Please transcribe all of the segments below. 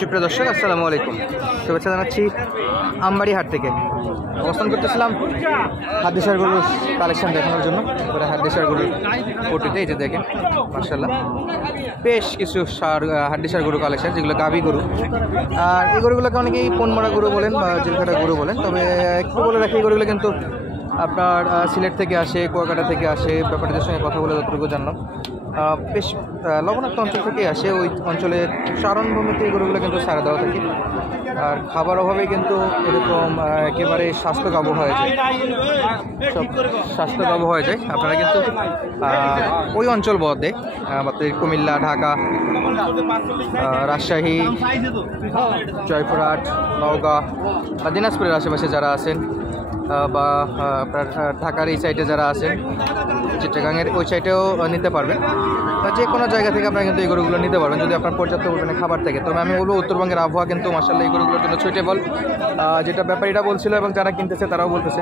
সুপ্রিয় দর্শক আসসালামু আলাইকুম, শুভেচ্ছা জানাচ্ছি আমবাড়ি হাট থেকে। অবস্থান করতেছিলাম হাড্ডিসার গরুর কালেকশন দেখানোর জন্য। হাড্ডিসার গরুর কোটিতে এই যে দেখেন মাশাআল্লাহ বেশ কিছু হাড্ডিসার গরু কালেকশন, যেগুলো গাভী গরু। আর এই গরুগুলোকে অনেকেই পনমরা গরু বলেন বা জেলখাটা গরু বলেন, তবে একটু বলে রাখি এই গরুগুলো কিন্তু আপনার সিলেট থেকে আসে, কুয়াকাটা থেকে আসে। ব্যাপারীদের সঙ্গে কথা বলে যতটুকু জানলাম বেশ লবণাক্ত অঞ্চল থেকে আসে। ওই অঞ্চলের চারণভূমিতে এই গরুগুলো কিন্তু ছাড়া দেওয়া থাকে। আর খাবার অভাবে কিন্তু এরকম একেবারে স্বাস্থ্যকাবু হয়ে যায়, সব স্বাস্থ্যকাবু হয়ে যায়। আপনারা কিন্তু ওই অঞ্চল বদে আমাদের কুমিল্লা, ঢাকা, রাজশাহী, জয়পুরহাট, নওগাঁ বা দিনাজপুরের আশেপাশে যারা আছেন বা আপনার ঢাকার এই সাইডে যারা আছেন, চিটাগাংয়ের ওই সাইডেও নিতে পারবেন। যে কোনো জায়গা থেকে আপনারা কিন্তু এই গরুগুলো নিতে পারবেন যদি আপনার পর্যাপ্ত পরিমাণে খাবার থাকে। তবে আমি বলবো উত্তরবঙ্গের আবহাওয়া কিন্তু মাশাআল্লাহ এই গরুগুলোর জন্য সুইটেবল, যেটা ব্যাপারীরা বলছিল এবং যারা কিনতেছে তারাও বলতেছে।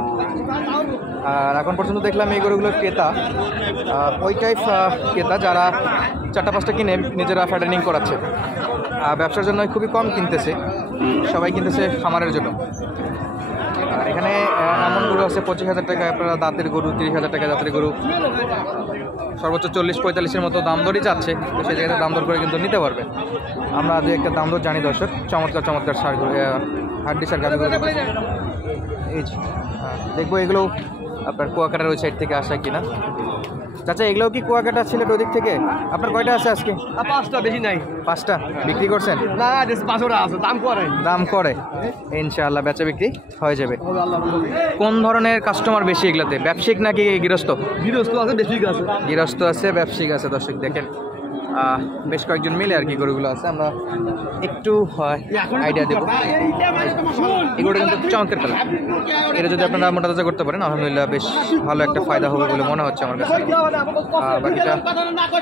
আর এখন পর্যন্ত দেখলাম এই গরুগুলোর ক্রেতা ওই টাইপ ক্রেতা যারা 4-5টা কিনে নিজেরা ফ্যাটেনিং করাচ্ছে। ব্যবসার জন্য খুবই কম কিনতেছে, সবাই কিনতেছে খামারের জন্য। আর এখানে এমন গরু আছে 25,000 টাকায় আপনারা দাঁতের গরু, 30,000 টাকায় দাঁতের গরু, সর্বোচ্চ 40-45-এর মতো দাম দরই যাচ্ছে। তো সেই জায়গাতে দাম দর করে কিন্তু নিতে পারবে। আমরা আজ একটা দাম দর জানি দর্শক। চমৎকার চমৎকার সার গরু, হাড্ডি সার গাভী গরু এই দেখবো এগুলো আপনার কুয়াকাটার ওই সাইড থেকে আসা কিনা। চাচা এগুলোও কি কুয়াকাটা সিলেট ওই দিক থেকে? আপনার কয়টা আছে আজকে? 5টা, বেশি নাই। 5টা বিক্রি করছেন? না, 5টা আছে, দাম করে ইনশাআল্লাহ বেচা বিক্রি হয়ে যাবে। কোন ধরনের কাস্টমার বেশি এগুলোতে, ব্যবসায়িক নাকি গৃহস্থ? গৃহস্থ আছে, বেশি আছে। গৃহস্থ আছে, ব্যবসায়িক আছে। দর্শক দেখেন বেশ কয়েকজন মিলে আর কি গরুগুলো আছে। আমরা একটু আইডিয়া দেবো। এগুলো কিন্তু চমৎকার কালার। এটা যদি আপনারা মোটা তাজা করতে পারেন আলহামদুলিল্লাহ বেশ ভালো একটা ফায়দা হবে বলে মনে হচ্ছে আমার কাছে। আর বাকিটা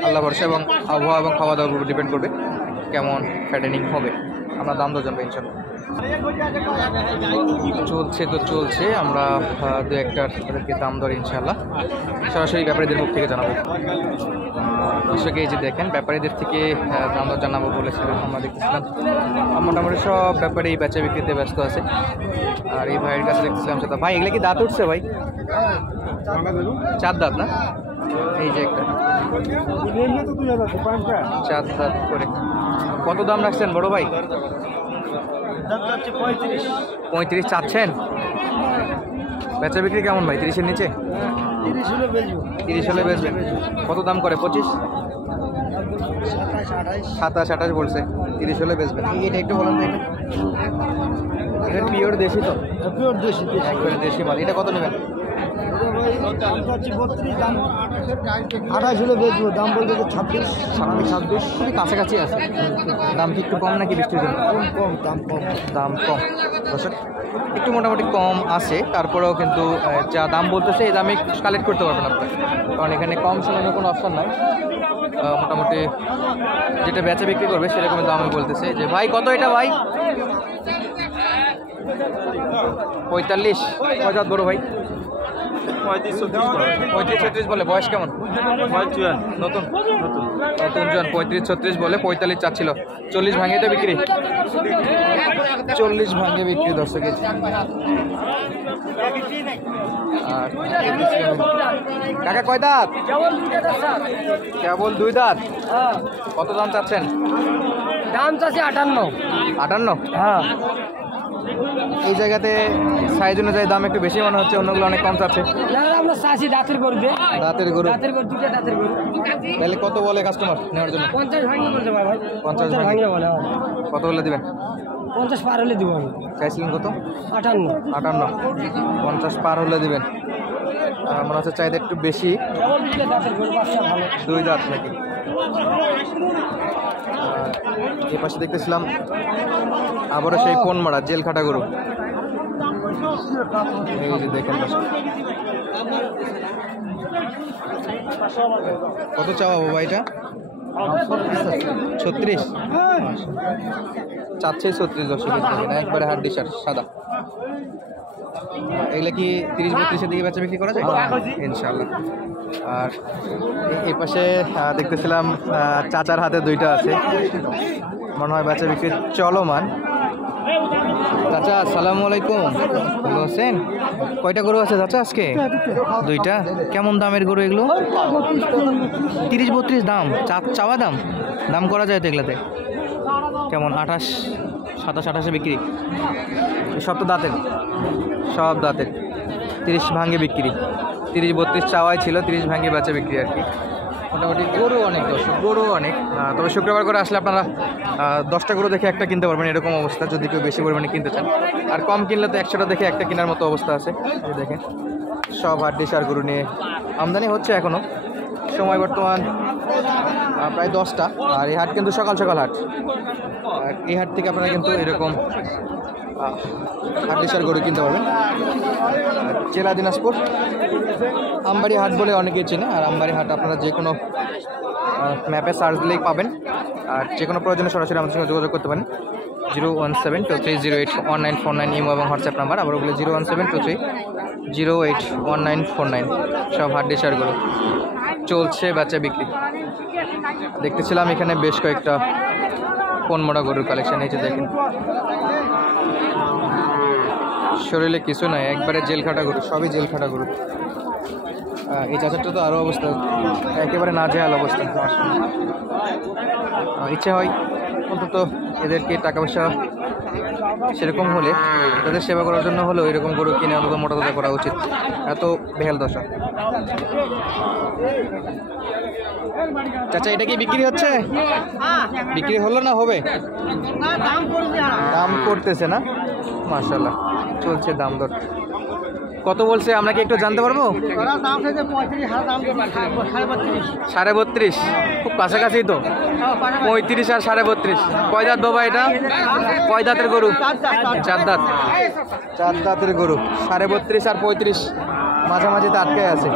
আল্লাহ ভরসা এবং আবহাওয়া এবং খাওয়া দাওয়ার উপর ডিপেন্ড করবে কেমন ফ্যাটেনিং হবে। আমরা দাম দর জানবো ইনশাল্লাহ। চলছে আমরা দু একটার দাম দর ইনশাল্লাহ সরাসরি ব্যাপারীদের মুখ থেকে জানাবো। দর্শক এই যে দেখেন ব্যাপারীদের থেকে দাম দর জানাবো বলেছিলাম। আমরা দেখতেছিলাম মোটামুটি সব ব্যাপারে এই বেচা বিক্রিতে ব্যস্ত আছে। আর এই ভাইয়ের কাছে দেখতেছিলাম সেটা ভাই এগুলো কি দাঁত উঠছে ভাই? 4 দাঁত না? এই যে একটা 4 দাঁত করে। কত দাম রাখছেন বড় ভাই? 35 চাচ্ছেন। বেচা বিক্রি কেমন ভাই? 30-এর নিচে? 30 হলে বেচবেন। কত দাম করে? 25, 27-28 বলছে। 30 হলে বেচবেন। এটা একটু বলেন তো, এটা পিওর দেশি তো? পিওর দেশি, একবারে দেশি মাল। এটা কত নেবেন? 28 হলে বেচবো। দাম বলতে 26। খুবই কাছাকাছি আছে। দাম কি একটু কম নাকি বৃষ্টির জন্য? দাম কম দর্শক, একটু মোটামুটি কম আছে। তারপরেও কিন্তু যা দাম বলতেছে এই দামে কালেক্ট করতে পারবেন আপনারা, কারণ এখানে কম সময়ের কোনো অপশন নাই। মোটামুটি যেটা বেচা বিক্রি করবে সেরকমের দামই বলতেছে। যে ভাই কত এটা ভাই? 45। কয় দাঁত বড় ভাই? 35-36 বলে। বয়স কেমন? নতুন জন 35-36 বলে। 45 চাচ্ছিল। 40 ভাঙিয়ে তো বিক্রি? 40 ভাঙিয়ে বিক্রি দর্শক। আর কাকা কয় দাঁত? কেবল 2 দাঁত। কত দাম চাচ্ছেন? দাম চাচ্ছি 58। হ্যাঁ, এই জায়গাতে সাইজ অনুযায়ী দাম একটু বেশি মনে হচ্ছে, অন্যগুলো অনেক কম চাচ্ছে। আমরা চাষি দাঁতের গরু, দাঁতের গরু। দুটো দাঁতের গরু। তাহলে কত বলে কাস্টমার নেওয়ার জন্য? 50 ভাঙিয়ে বলতে ভাই। 50 ভাঙিয়ে বলে। কত হলে দিবেন? 50 পার হলে দিব আমি। চাইছিলেন কত? 58। 50 পার হলে দিবেন। মনে হচ্ছে চাহিদা একটু বেশি। 2 দাঁত নাকি? এই পাশে দেখতেছিলাম আবারও সেই পনমরা জেলখাটা গরু। এই যে দেখেন কত চাওয়া বাবা এটা? 36 চাচ্ছে। 36 দর্শক একবারে হাড্ডি সার সাদা। এগুলো কি 30-32-এর দিকে বেচা বিক্রি করা যায় ইনশাআল্লাহ। আর এই পাশে দেখতেছিলাম চাচার হাতে 2টা আছে। মনে হয় বেচা বিক্রি চলমান। চাচা আসসালামু আলাইকুম, ভালো আছেন? কয়টা গরু আছে চাচা আজকে? দুইটা। কেমন দামের গরু এগুলো? 30-32 দাম, চাওয়া দাম? দাম করা যায় তো এগুলাতে? কেমন 28-27-28 বিক্রি? সব তো দাঁতের, সব দাঁতের। 30 ভাঙে বিক্রি, 30-32 চাওয়াই ছিল, 30 ভাঙে বেচা বিক্রি আর কি। মোটামুটি গরু অনেক, দর্শক গরু অনেক। তবে শুক্রবার করে আসলে আপনারা 10টা গরু দেখে একটা কিনতে পারবেন, এরকম অবস্থা, যদি কেউ বেশি পরিমাণে কিনতে চান। আর কম কিনলে তো 100টা দেখে একটা কেনার মতো অবস্থা আছে। এই দেখেন সব হাট দেশার গরু নিয়ে আমদানি হচ্ছে এখনও। সময় বর্তমান প্রায় 10টা। আর এই হাট কিন্তু সকাল সকাল হাট। আর এই হাট থেকে আপনারা কিন্তু এরকম হাট দেশার গরু কিনতে পারবেন। জেলা দিনাজপুর আমবাড়ি হাট বলে অনেকেই চেনে। আর আমবাড়ি হাট আপনারা যে কোনো ম্যাপে সার্চ দিলেই পাবেন। আর যে কোনো প্রয়োজনে সরাসরি আমাদের সঙ্গে যোগাযোগ করতে পারেন। 01723081949 ইমো এবং হোয়াটসঅ্যাপ নাম্বার। আবার ওগুলো 01723081949। সব হাট দেশার গরু চলছে বেচা বিক্রি। দেখতেছিলাম এখানে বেশ কয়েকটা কোনমোড়া গরুর কালেকশন। এই যে দেখেন, শরীরে কিছু নাই, একবারে জেলখাটা গরু, সবই জেলখাটা গরু। এই চাচারটা তো আরও অবস্থা, একেবারে নাজেহাল অবস্থা। ইচ্ছে হয় অন্তত এদেরকে টাকা পয়সা সেরকম হলে তাদের সেবা করার জন্য হলেও এরকম গরু কিনে অন্তত মোটা তাজা করা উচিত, এত বেহাল দশা। চাচা এটা কি বিক্রি হচ্ছে? বিক্রি হলো না হবে? দাম করতেছে না? মাশাআল্লাহ, চলছে দাম দর। কত বলছে আমরা কি একটু জানতে পারবো? 32.5। খুব কাছাকাছি তো, 35 আর 32.5। কয় দাঁত বাবা এটা? কয় দাঁতের গরু? 4 দাঁত। 4 দাঁতের গরু, 32.5 আর 35 মাঝামাঝি তো আটকে আছে।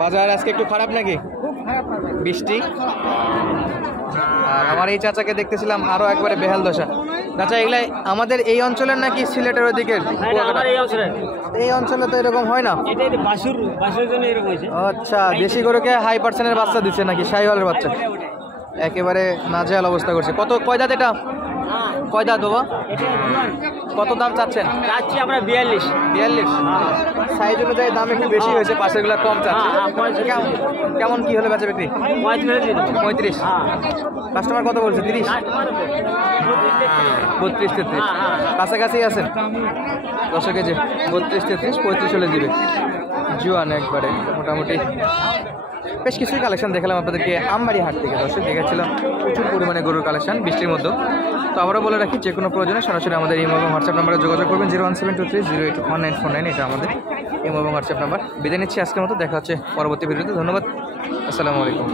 বাজার আজকে একটু খারাপ নাকি? বৃষ্টি। আর আমার এই চাচাকে দেখতেছিলাম আরো একবারে বেহাল দশা। চাচা এগুলাই আমাদের এই অঞ্চলের নাকি সিলেটের ওইদিকের? এই অঞ্চলে তো এরকম হয় না। আচ্ছা, দেশি গরুকে হাই পার্সেন্টের বাচ্চা দিচ্ছে নাকি? শাহিওয়ালের বাচ্চা একেবারে নাজেহাল অবস্থা করছে। কয় দাঁত এটা? কয় দাঁত বাবা? কত দাম চাচ্ছেন? চাচ্ছি আমরা 42। সাইজ অনুযায়ী দাম একটু বেশি হয়েছে, পাশেরগুলো কম চাচ্ছে। কেমন কি হলে বেচা বিক্রি? 35। কাস্টমার কত বলছে? 30, 32, 33 কাছাকাছি আছেন। 10 কেজি 32, 33, 35 হলে দিবে। জুয়ান একবারে মোটামুটি। বেশ কিছুই কালেকশন দেখালাম আপনাদেরকে আমবাড়ি হাট থেকে। দর্শক দেখাচ্ছিলাম প্রচুর পরিমাণে গরুর কালেকশন বৃষ্টির মধ্যে। তো আবারও বলে রাখি, যে কোনো প্রয়োজনে সরাসরি আমাদের ইমো এবং হোয়াটসঅ্যাপ নাম্বারে যোগাযোগ করবেন। 01723081949 এটা আমাদের ইমো এবং হোয়াটসঅ্যাপ নাম্বার। বিদায় নিচ্ছি আজকের মতো, দেখা হচ্ছে পরবর্তী ভিডিওতে। ধন্যবাদ, আসসালামু আলাইকুম।